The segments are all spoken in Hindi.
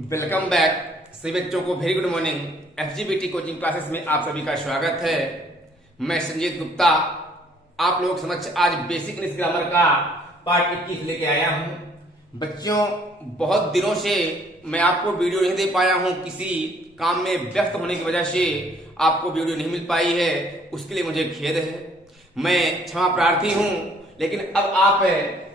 वेलकम बैक सभी बच्चों को very good morning. FGBT coaching classes में आप सभी का स्वागत है। मैं संजीत गुप्ता आप लोग समक्ष आज बेसिक इंग्लिश ग्रामर का पार्ट 21 लेके आया हूं। बच्चों, बहुत दिनों से मैं आपको वीडियो नहीं दे पाया हूं, किसी काम में व्यस्त होने की वजह से आपको वीडियो नहीं मिल पाई है, उसके लिए मुझे खेद है। मैं क्षमा प्रार्थी हूं, लेकिन अब आप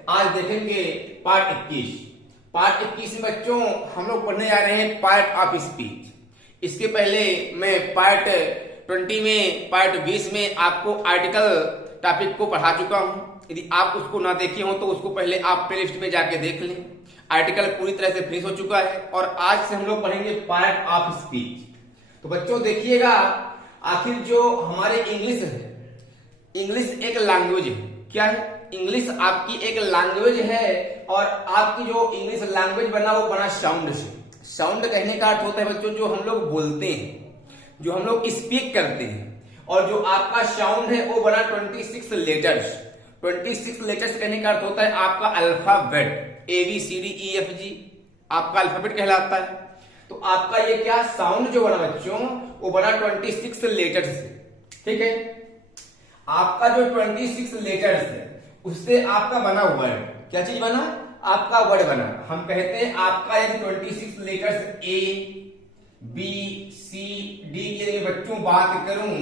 आज देखेंगे पार्ट 21। पार्ट 21 में बच्चों हम लोग पढ़ने जा रहे हैं पार्ट ऑफ स्पीच। इसके पहले मैं पार्ट 20 में पार्ट 20 में आपको आर्टिकल टॉपिक को पढ़ा चुका हूं। यदि आप उसको ना देखे हो तो उसको पहले आप प्लेलिस्ट में जाके देख लें। आर्टिकल पूरी तरह से फिनिश हो चुका है और आज से हम लोग पढ़ेंगे पार्ट ऑफ स्पीच। तो बच्चों देखिएगा, आखिर जो हमारे इंग्लिश है, इंग्लिश एक लैंग्वेज है। क्या है? इंग्लिश आपकी एक लैंग्वेज है और आपकी जो इंग्लिश लैंग्वेज बना वो बना साउंड से। साउंड कहने का अर्थ होता है बच्चों जो हम लोग बोलते हैं, जो हम लोग स्पीक करते हैं, और जो आपका साउंड है वो बना 26 लेटर्स। 26 लेटर्स कहने का अर्थ होता है आपका अल्फाबेट, ABCDEFG आपका अल्फाबेट कहलाता है। तो आपका ये क्या साउंड जो बना बच्चों वो बना 26 लेटर्स से। ठीक है, आपका जो 26 लेटर्स है उससे आपका बना वर्ड, क्या चीज बना? आपका वर्ड बना। हम कहते हैं आपका यदि 26 लेटर्स ABCD की यदि बच्चों बात करूं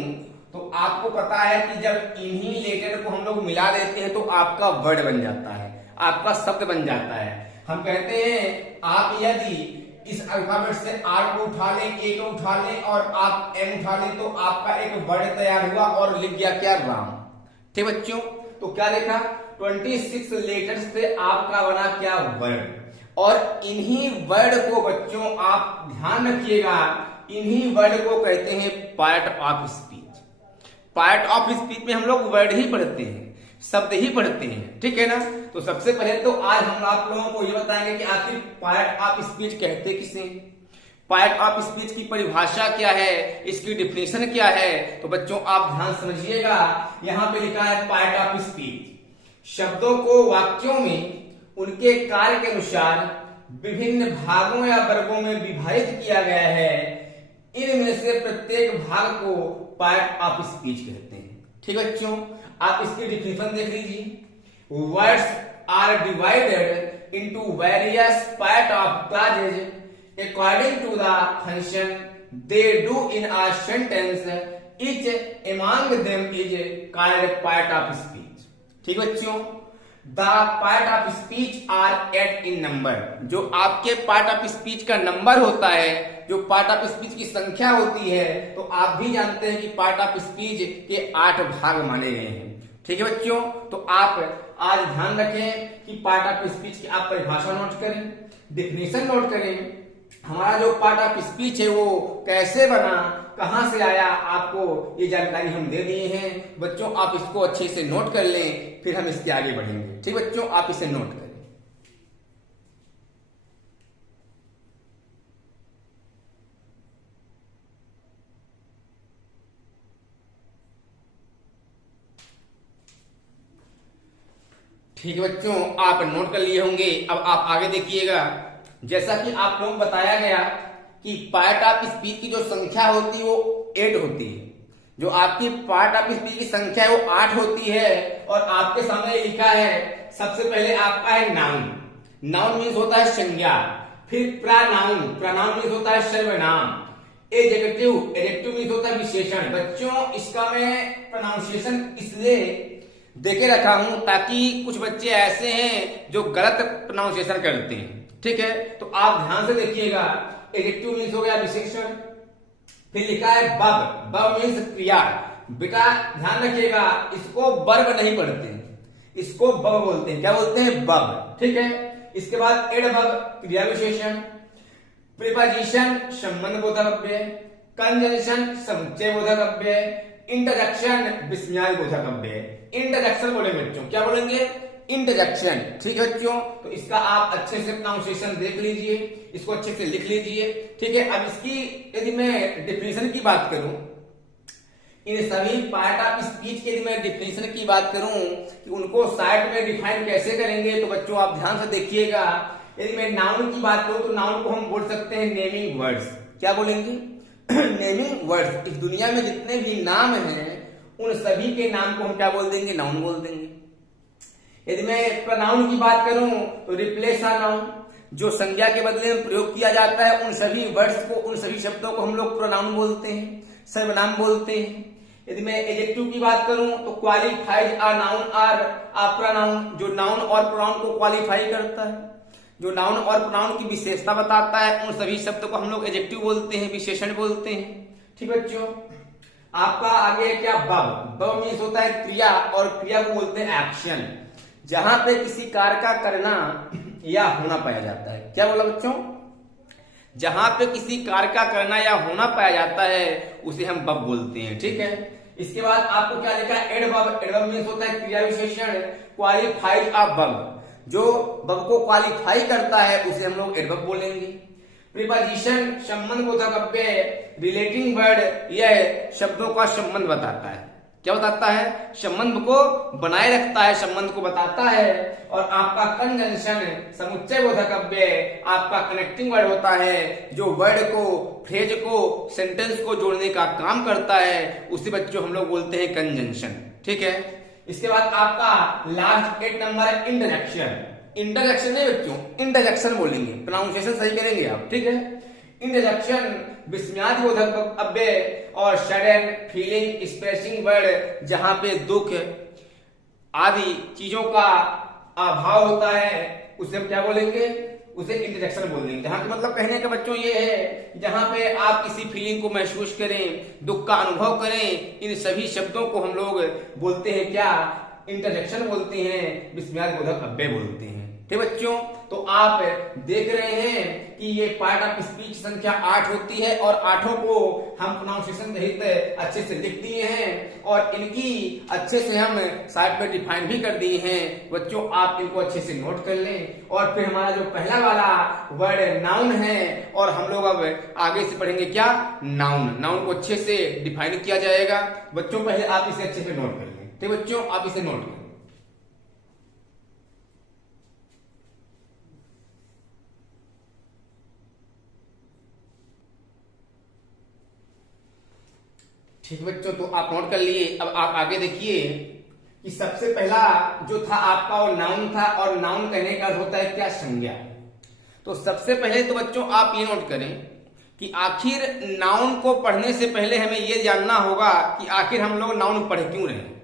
तो आपको पता है कि जब इन्हीं लेटर को हम लोग मिला देते हैं तो आपका वर्ड बन जाता है, आपका शब्द बन जाता है। हम कहते हैं आप यदि इस अल्फाबेट से R को उठा लें, A को उठा लें और आप M उठा लें तो आपका एक वर्ड तैयार हुआ और लिख गया क्या? राम। ठीक बच्चों, तो क्या लिखा? 26 लेटर्स से आपका बना क्या? वर्ड। और इन्हीं वर्ड को बच्चों आप ध्यान रखिएगा, इन्हीं वर्ड को कहते हैं part of speech. Part of speech में हम लोग वर्ड ही पढ़ते हैं, शब्द ही पढ़ते हैं। ठीक है ना? तो सबसे पहले तो आज हम आप लोगों को ये बताएंगे कि आखिर पार्ट ऑफ स्पीच कहते किसे, पार्ट ऑफ स्पीच की परिभाषा क्या है, इसकी डिफिनेशन क्या है। तो बच्चों आप ध्यान समझिएगा, यहां पे लिखा है पार्ट ऑफ स्पीच। शब्दों को वाक्यों में उनके कार्य के अनुसार विभिन्न भागों या वर्गों में विभाजित किया गया है। इनमें से प्रत्येक भाग को पार्ट ऑफ स्पीच कहते हैं। ठीक बच्चों, आप इसकी डिफिनेशन देख लीजिए। Words are divided into various part of clauses according to the function they do in a sentence, each among them is called part of speech. ठीक बच्चों, the part of speech are 8 in number। जो आपके पार्ट ऑफ स्पीच का नंबर होता है, जो पार्ट ऑफ स्पीच की संख्या होती है, तो आप भी जानते हैं कि पार्ट ऑफ स्पीच के 8 भाग माने गए हैं। ठीक है बच्चों, तो आप आज ध्यान रखें कि पार्ट ऑफ स्पीच की आप परिभाषा नोट करें, डिफिनेशन नोट करें, हमारा जो पार्ट ऑफ स्पीच है वो कैसे बना, कहां से आया, आपको ये जानकारी हम दे दिए हैं। बच्चों आप इसको अच्छे से नोट कर लें, फिर हम इसके आगे बढ़ेंगे। ठीक बच्चों, आप इसे नोट करें। ठीक है बच्चों, आप नोट कर लिए होंगे। अब आप आगे देखिएगा, जैसा कि आप लोगों को बताया गया कि पार्ट ऑफ स्पीच की जो संख्या होती है वो 8 होती है। जो आपकी पार्ट ऑफ स्पीच की संख्या है वो 8 होती है। और आपके सामने लिखा है, सबसे पहले आपका है नाउन। नाउन मीन्स होता है संज्ञा। फिर प्रोनाउन, प्रोनाउन मीन्स होता है सर्वनाम। एडजेक्टिव, एडजेक्टिव मीन्स होता है विशेषण। बच्चों इसका मैं प्रोनाउंसिएशन इसलिए देके रखा हूं ताकि कुछ बच्चे ऐसे हैं जो गलत प्रोनाउंसिएशन करते हैं। ठीक है, तो आप ध्यान से देखिएगा। एडजेक्टिव मीन्स हो गया विशेषण। फिर लिखा है बब, बब मीन्स क्रिया। बेटा ध्यान रखिएगा, इसको वर्ब नहीं पढ़ते हैं, इसको बब बोलते हैं। क्या बोलते हैं? बब। ठीक है, इसके बाद एडवर्ब क्रिया विशेषण, प्रीपोजिशन संबंध बोधक अव्यय, कंजंक्शन समुच्चय बोधक अव्यय, इंटरजेक्शन विस्मयादि बोधक अव्यय। इंटरजेक्शन बोलेंगे बच्चों, क्या बोलेंगे? इंटरजेक्शन। ठीक है बच्चों, तो इसका आप अच्छे से प्रोनाउंसिएशन देख लीजिए, इसको अच्छे से लिख लीजिए। ठीक है, अब इसकी यदि मैं डिफिनेशन की बात करूं, इन सभी पार्ट ऑफ स्पीच के यदि मैं डिफिनेशन की बात करूं कि उनको साइड में डिफाइन कैसे करेंगे, तो बच्चों आप ध्यान से देखिएगा। यदि मैं नाउन की बात करूं तो नाउन को हम बोल सकते हैं नेमिंग वर्ड्स। क्या बोलेंगे? Naming words. इस दुनिया में जितने भी नाम हैं उन सभी के नाम को हम क्या बोल देंगे? नाउन बोल देंगे। यदि मैं प्रोनाउन की बात करूं तो रिप्लेस अ नाउन, जो संज्ञा के बदले में प्रयोग किया जाता है उन सभी वर्ड्स को, उन सभी शब्दों को हम लोग प्रोनाउन बोलते हैं, सर्वनाम बोलते हैं। यदि मैं एडजेक्टिव की बात करूं तो क्वालिफाइज अ नाउन और अ प्रोनाउन, जो नाउन और प्रोनाउन को क्वालिफाई करता है, जो नाउन और प्रोनाउन की विशेषता बताता है, उन सभी शब्दों को हम लोग एडजेक्टिव बोलते हैं, विशेषण बोलते हैं। ठीक बच्चों, आपका आगे क्या? वर्ब। वर्ब मीन्स होता है क्रिया, और क्रिया को बोलते हैं एक्शन, जहां पे किसी कार्य का करना या होना पाया जाता है। क्या बोला बच्चों? जहां पे किसी कार्य का करना या होना पाया जाता है उसे हम वर्ब बोलते हैं। ठीक है, इसके बाद आपको क्या लिखा है? एडवर्ब। एडवर्ब मीन्स होता है क्रिया विशेषण, क्वालिफाइज अ वर्ब, जो वर्ब को क्वालिफाई करता है उसे हम लोग एडवर्ब बोलेंगे। प्रीपोजिशन संबंध बोधक अव्यय, रिलेटिंग वर्ड, यह शब्दों का संबंध बताता है। क्या बताता है? संबंध को बनाए रखता है, संबंध को बताता है। और आपका कंजंक्शन समुच्चय बोधक अव्यय आपका कनेक्टिंग वर्ड होता है, जो वर्ड को, फ्रेज को, सेंटेंस को जोड़ने का काम करता है, उसे बच्चों हम लोग बोलते हैं कंजंक्शन। ठीक है, इसके बाद आपका लास्ट 8 नंबर है इंटरजेक्शन। इंटरजेक्शन नहीं बच्चों, इंटरजेक्शन बोलेंगे, प्रोनाउंसिएशन सही करेंगे आप। ठीक है, इंटरजेक्शन विस्मयादि बोधक अव्यय और सडन, फीलिंग, एक्सप्रेसिंग वर्ड, जहां पे दुख आदि चीजों का अभाव होता है उसे हम क्या बोलेंगे? उसे इंटरजेक्शन बोल देंगे। जहां मतलब कहने का बच्चों ये है जहां पे आप किसी फीलिंग को महसूस करें, दुख का अनुभव करें, इन सभी शब्दों को हम लोग बोलते हैं क्या? इंटरजेक्शन बोलते हैं, विस्मयादि बोधक अव्यय बोलते हैं। ठीक बच्चों, तो आप देख रहे हैं कि ये पार्ट ऑफ स्पीच संख्या 8 होती है, और 8 को हम प्रोनाउंसिएशन सहित अच्छे से लिख दिए हैं, और इनकी अच्छे से हम साइड पे डिफाइन भी कर दिए हैं। बच्चों आप इनको अच्छे से नोट कर लें। और फिर हमारा जो पहला वाला वर्ड नाउन है, और हम लोग अब आगे से पढ़ेंगे क्या? नाउन। नाउन को अच्छे से डिफाइन किया जाएगा। बच्चों पहले आप इसे अच्छे से नोट कर लें। ठीक बच्चों, आप इसे नोट करें। ठीक बच्चों, तो आप नोट कर लिए। अब आप आगे देखिए कि सबसे पहला जो था आपका वो नाउन था, और नाउन कहने का होता है क्या? संज्ञा। तो सबसे पहले तो बच्चों आप ये नोट करें कि आखिर नाउन को पढ़ने से पहले हमें ये जानना होगा कि आखिर हम लोग नाउन पढ़ क्यों रहे हैं,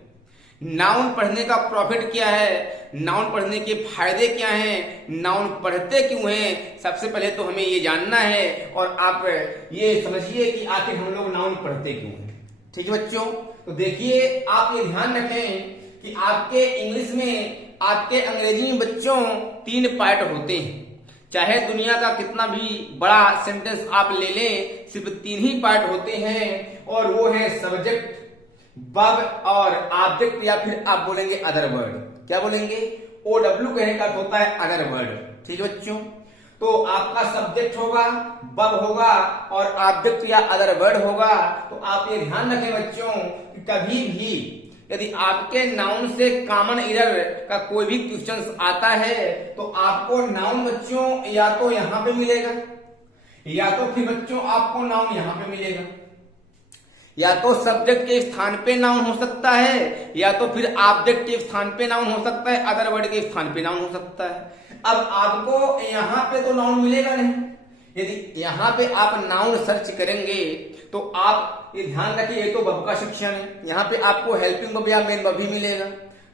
नाउन पढ़ने का प्रॉफिट क्या है, नाउन पढ़ने के फायदे क्या हैं, नाउन पढ़ते क्यों हैं। सबसे पहले तो हमें ये जानना है, और आप ये समझिए कि आखिर हम लोग नाउन पढ़ते क्यों हैं। ठीक है बच्चों, तो देखिए आप ये ध्यान रखें कि आपके इंग्लिश में, आपके अंग्रेजी में बच्चों 3 पार्ट होते हैं। चाहे दुनिया का कितना भी बड़ा सेंटेंस आप ले लें, सिर्फ 3 ही पार्ट होते हैं, और वो है सब्जेक्ट, वर्ब और ऑब्जेक्ट, या फिर आप बोलेंगे अदर वर्ड। क्या बोलेंगे? OW कहने का होता है अदर वर्ड। ठीक है बच्चों, तो आपका सब्जेक्ट होगा, वर्ब होगा, और ऑब्जेक्ट या अदर वर्ड होगा। तो आप ये ध्यान रखें बच्चों कि कभी भी यदि आपके नाउन से कॉमन एरर का कोई भी क्वेश्चन आता है तो आपको नाउन बच्चों या तो यहां पे मिलेगा, या तो फिर बच्चों आपको नाउन यहां पे मिलेगा, या तो सब्जेक्ट के स्थान पे नाउन हो सकता है, या तो फिर ऑब्जेक्ट के स्थान पे नाउन हो सकता है, अदर वर्ड के स्थान पे नाउन हो सकता है। अब आपको यहाँ पे तो नाउन मिलेगा नहीं। यदि यहाँ पे आप नाउन सर्च करेंगे तो आप ये ध्यान रखिए, ये तो वर्ब का सेक्शन है, यहाँ पे आपको हेल्पिंग वर्ब या मेन वर्ब भी मिलेगा।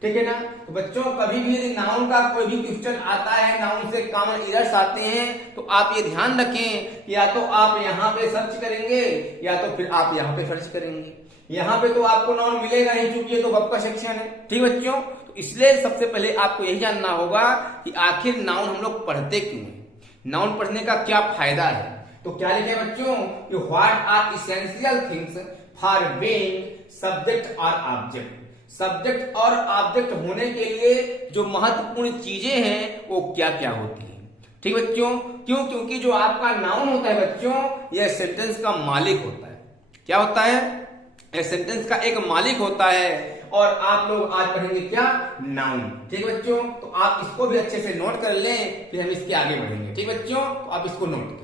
ठीक है ना? तो बच्चों कभी भी यदि नाउन का कोई भी क्वेश्चन आता है, नाउन से कॉमन एरर्स आते हैं, तो आप ये ध्यान रखें कि या तो आप यहाँ पे सर्च करेंगे, या तो फिर आप यहाँ पे सर्च करेंगे। यहाँ पे तो आपको नाउन मिलेगा नहीं, क्योंकि ये तो वर्ब का सेक्शन है। ठीक बच्चों, तो इसलिए सबसे पहले आपको यही जानना होगा कि आखिर नाउन हम लोग पढ़ते क्यों हैं, नाउन पढ़ने का क्या फायदा है। तो क्या लिखे बच्चों कि what are essential things for being subject और ऑब्जेक्ट। सब्जेक्ट और ऑब्जेक्ट होने के लिए जो महत्वपूर्ण चीजें हैं वो क्या क्या होती हैं। ठीक बच्चों, क्यों? क्योंकि जो आपका नाउन होता है बच्चों, यह सेंटेंस का मालिक होता है। क्या होता है? यह सेंटेंस का एक मालिक होता है, और आप लोग आज पढ़ेंगे क्या, नाउन। ठीक है बच्चों, तो आप इसको भी अच्छे से नोट कर लें, फिर हम इसके आगे बढ़ेंगे। ठीक बच्चों, तो आप इसको नोट करें।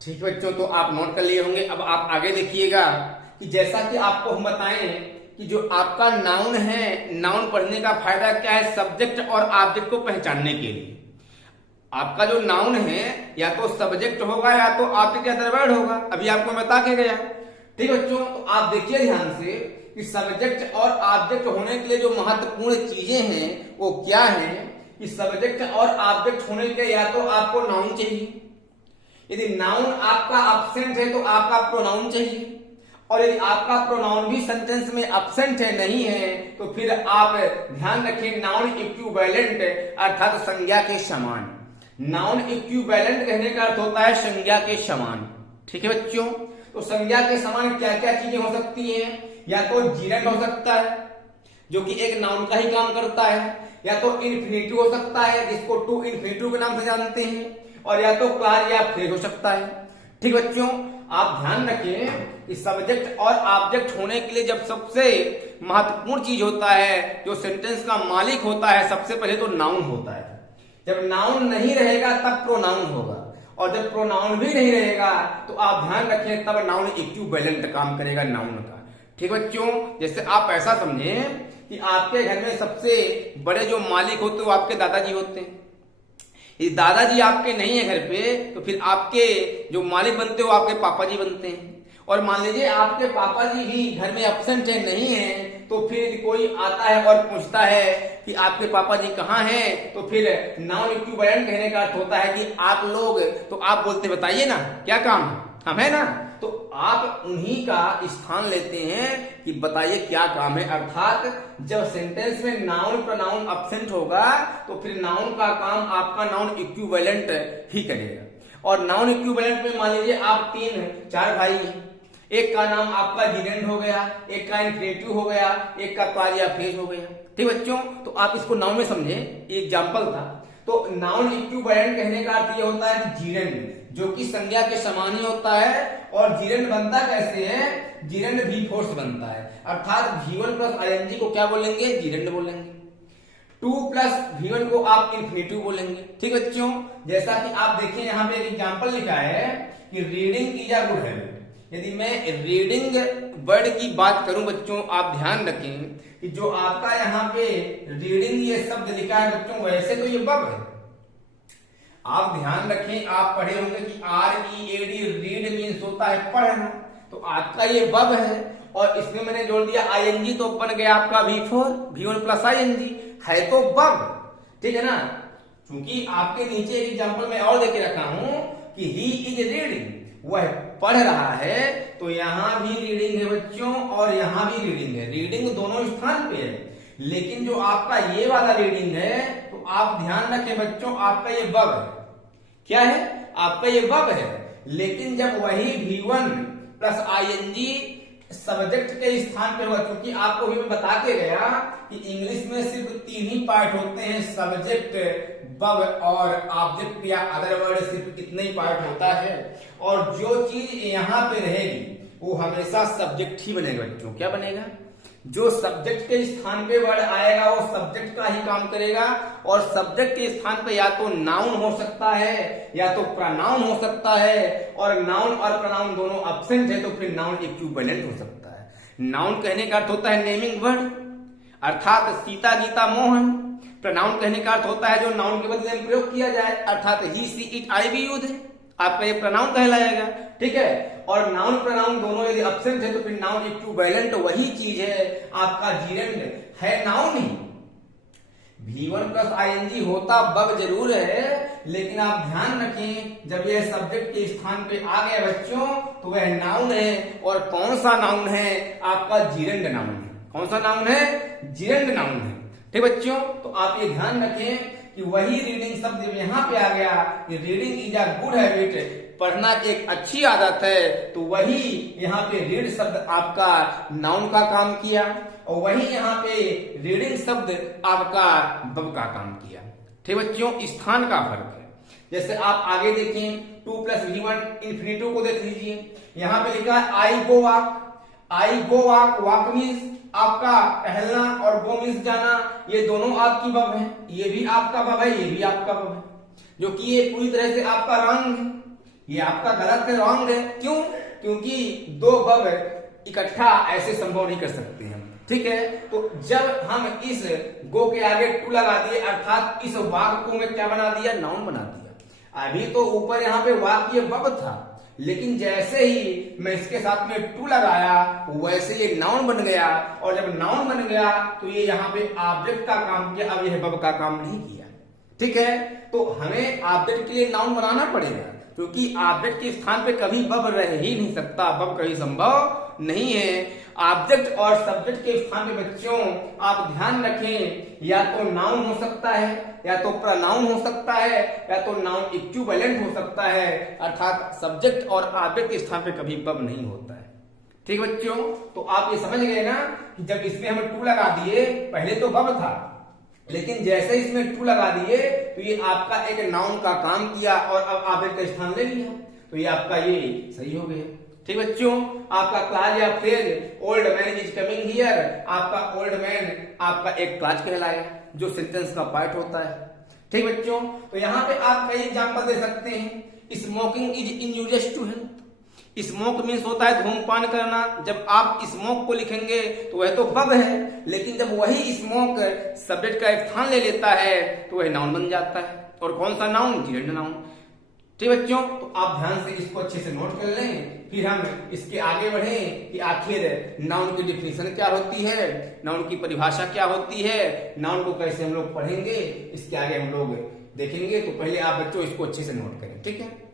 ठीक बच्चों, तो आप नोट कर लिए होंगे। अब आप आगे देखिएगा कि जैसा कि आपको हम बताएं कि जो आपका नाउन है, नाउन पढ़ने का फायदा क्या है, सब्जेक्ट और ऑब्जेक्ट को पहचानने के लिए। आपका जो नाउन है या तो सब्जेक्ट होगा या तो ऑब्जेक्ट या अदर वर्ड होगा, अभी आपको बता के गया। ठीक बच्चों, तो आप देखिए ध्यान से कि सब्जेक्ट और ऑब्जेक्ट होने के लिए जो महत्वपूर्ण चीजें हैं वो क्या है। कि सब्जेक्ट और ऑब्जेक्ट होने के लिए या तो आपको नाउन चाहिए, यदि नाउन आपका एब्सेंट है तो आपका प्रोनाउन चाहिए, और यदि आपका प्रोनाउन भी सेंटेंस में एब्सेंट है, नहीं है, तो फिर आप ध्यान रखें नाउन इक्विवेलेंट अर्थात संज्ञा के समान। नाउन इक्विवेलेंट कहने का अर्थ होता है संज्ञा के समान। ठीक है बच्चों, तो संज्ञा के समान क्या क्या चीजें हो सकती हैं। या तो जीरेंड हो सकता है जो कि एक नाउन का ही काम करता है, या तो इन्फिनिटिव हो सकता है जिसको टू इन्फिनिटिव के नाम से जानते हैं, और या तो क्लास या फ्रेज हो सकता है। ठीक बच्चों, आप ध्यान रखें कि सब्जेक्ट और ऑब्जेक्ट होने के लिए जब सबसे महत्वपूर्ण चीज होता है, जो सेंटेंस का मालिक होता है, सबसे पहले तो नाउन होता है। जब नाउन नहीं रहेगा तब प्रोनाउन होगा, और जब प्रोनाउन भी नहीं रहेगा तो आप ध्यान रखें तब नाउन इक्विवेलेंट काम करेगा नाउन का। ठीक बच्चों, जैसे आप ऐसा समझें कि आपके घर में सबसे बड़े जो मालिक होते हैं वो आपके दादाजी होते हैं। यदि दादाजी आपके नहीं है घर पे तो फिर आपके जो मालिक बनते हो आपके पापा जी बनते हैं। और मान लीजिए आपके पापा जी भी घर में एब्सेंट है, नहीं है, तो फिर कोई आता है और पूछता है कि आपके पापा जी कहाँ हैं, तो फिर नाउन इक्विवेलेंट कहने का अर्थ होता है कि आप लोग, तो आप बोलते बताइए ना क्या काम है, हम है ना, तो आप उन्हीं का स्थान लेते हैं कि बताइए क्या काम है। अर्थात जब सेंटेंस में नाउन प्रोनाउन एब्सेंट होगा तो फिर नाउन का काम आपका नाउन इक्विवेलेंट ही करेगा। और नाउन इक्विवेलेंट में मान लीजिए आप 3-4 भाई हैं, एक का नाम आपका जीरेंड हो गया, एक का इन्फिनिटिव हो गया, एक का क्लास या फ्रेज हो गया। ठीक बच्चों, तो आप इसको नाउन में समझे, एग्जाम्पल था। तो नाउन इक्विवेलेंट कहने का अर्थ ये होता है कि जीरेंड जो कि संज्ञा के समान ही होता है, और जीरेंड बनता कैसे है, जीरेंड भी फोर्स बनता है। अर्थात V1 प्लस ING को क्या बोलेंगे, जीरेंड बोलेंगे। 2 प्लस V1 को आप इन्फिनिटिव बोलेंगे। ठीक बच्चों, जैसा कि आप देखिए यहाँ पे एक एग्जाम्पल लिखा है कि reading is a good habit. यदि मैं रीडिंग वर्ड की बात करूं बच्चों, आप ध्यान रखें कि जो आपका यहाँ पे रीडिंग ये शब्द लिखा है बच्चों, वैसे तो ये वर्ब है। आप ध्यान रखें, आप पढ़े होंगे कि READ रीड मीन्स होता है पढ़ना, तो आपका ये वर्ब है और इसमें मैंने जोड़ दिया ING, तो बन गया आपका V1 प्लस ING, है तो वर्ब। ठीक है ना, क्योंकि आपके नीचे एक एग्जांपल में और देके रखा हूं कि ही इज रीडिंग, वह पढ़ रहा है, तो यहां भी रीडिंग है बच्चों और यहां भी रीडिंग है। रीडिंग दोनों स्थान पे है, लेकिन जो आपका ये वाला रीडिंग है तो आप ध्यान रखें बच्चों, आपका ये वर्ब है। क्या है, आपका ये वर्ब है। लेकिन जब वही V1 प्लस ING सब्जेक्ट के स्थान पे होगा, क्योंकि आपको भी मैं बता के गया कि इंग्लिश में सिर्फ 3 ही पार्ट होते हैं, सब्जेक्ट, वर्ब और ऑब्जेक्ट या अदर वर्ड, सिर्फ इतना ही पार्ट होता है। और जो चीज यहाँ पे रहेगी वो हमेशा सब्जेक्ट ही बनेगा बच्चों। क्या बनेगा, जो सब्जेक्ट के स्थान पे वर्ड आएगा वो सब्जेक्ट का ही काम करेगा, और सब्जेक्ट के स्थान पे या तो नाउन हो सकता है या तो प्रोनाउन हो सकता है, और नाउन और प्रोनाउन दोनों एब्सेंट है तो फिर नाउन इक्विवेलेंट हो सकता है। नाउन कहने का अर्थ होता है नेमिंग वर्ड, अर्थात सीता गीता मोहन। प्रोनाउन कहने का अर्थ होता है जो नाउन के बदले में प्रयोग किया जाए, अर्थात ही सी इट आई भी यूज है, आपका ये प्रोनाउन कहलाएगा। ठीक है, और नाउन प्रोनाउन दोनों यदि एब्सेंट है तो फिर नाउन इक्विवेलेंट वही चीज है, आपका जीरेंड है नाउन ही। V1 प्लस ING होता वर्ब जरूर है, लेकिन आप ध्यान रखें जब यह सब्जेक्ट के स्थान पे आ गया बच्चों तो वह नाउन है। और कौन सा नाउन है, आपका जीरेंड नाउन है। कौन सा नाउन है, जीरेंड नाउन है। ठीक बच्चों, तो आप ये ध्यान रखें कि वही रीडिंग शब्द जब यहाँ पे आ गया, reading is a good habit, पढ़ना एक अच्छी आदत है, तो वही यहाँ पे रीड शब्द आपका नाउन का काम किया, और वही यहाँ पे रीडिंग शब्द आपका वर्ब का काम किया। ठीक बच्चों, स्थान का फर्क है। जैसे आप आगे देखें 2 + V1 इन्फिनेटिव को देख लीजिए, यहाँ पे लिखा है आई गो वॉक। आई गो वॉक, वॉक मीन्स आपका टहलना और गो मीन्स जाना, ये दोनों आपकी वर्ब है, ये भी आपका वर्ब है, ये भी आपका वर्ब है, जो कि ये पूरी तरह से आपका रॉन्ग है, ये आपका गलत है, रॉन्ग है। क्यों? क्योंकि दो वर्ब इकट्ठा ऐसे संभव नहीं कर सकते हम, ठीक है। तो जब हम इस गो के आगे टू लगा दिए, अर्थात इस वाक को मैं क्या बना दिया, नाउन बना दिया। अभी तो ऊपर यहाँ पे वाक ये वर्ब था, लेकिन जैसे ही मैं इसके साथ में टू लगाया वैसे ये नाउन बन गया, और जब नाउन बन गया तो ये यहाँ पे ऑब्जेक्ट का काम किया, अब यह वर्ब का काम नहीं किया, ठीक है। तो हमें ऑब्जेक्ट के लिए नाउन बनाना पड़ेगा, क्योंकि ऑब्जेक्ट के स्थान पे कभी वर्ब रह ही नहीं सकता, वर्ब कभी संभव नहीं है। ऑब्जेक्ट और सब्जेक्ट के स्थान पे बच्चों आप ध्यान रखें, या तो नाउन हो सकता है, या तो प्रोनाउन हो सकता है, या तो नाउन इक्विवेलेंट हो सकता है, अर्थात सब्जेक्ट और ऑब्जेक्ट के स्थान पे कभी वर्ब नहीं होता है, ठीक बच्चों। तो आप ये समझ गए ना कि जब इसमें हम टू लगा दिए, पहले तो वर्ब था, लेकिन जैसे इसमें टू लगा दिए तो ये आपका एक नाउन का काम किया और अब ऑब्जेक्ट का स्थान ले लिया, तो ये आपका ये सही हो गया, ठीक बच्चों। आपका क्लास या phrase old man is coming here, आपका ओल्ड मैन आपका एक क्लास कहलाएगा, जो सेंटेंस का पार्ट होता है, ठीक बच्चों। तो यहाँ पे आप कई एग्जांपल दे सकते हैं। Smoking is injurious to health, smoke means होता है धूमपान करना। जब आप स्मोक को लिखेंगे तो वह तो वर्ब है, लेकिन जब वही स्मोक सब्जेक्ट का स्थान ले लेता है तो वह नाउन बन जाता है, और कौन सा नाउन, जेंडर नाउन, ठीक बच्चों। तो आप ध्यान से इसको अच्छे से नोट कर लें, फिर हम इसके आगे बढ़ें कि आखिर नाउन की डिफिनेशन क्या होती है, नाउन की परिभाषा क्या होती है, नाउन को कैसे हम लोग पढ़ेंगे, इसके आगे हम लोग देखेंगे। तो पहले आप बच्चों इसको अच्छे से नोट करें, ठीक है।